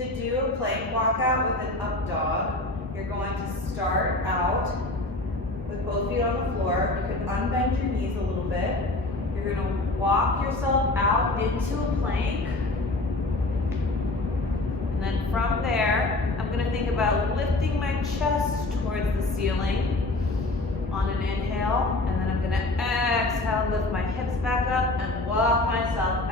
To do a plank walkout with an up dog, you're going to start out with both feet on the floor. You can unbend your knees a little bit. You're going to walk yourself out into a plank. And then from there, I'm going to think about lifting my chest towards the ceiling on an inhale. And then I'm going to exhale, lift my hips back up and walk myself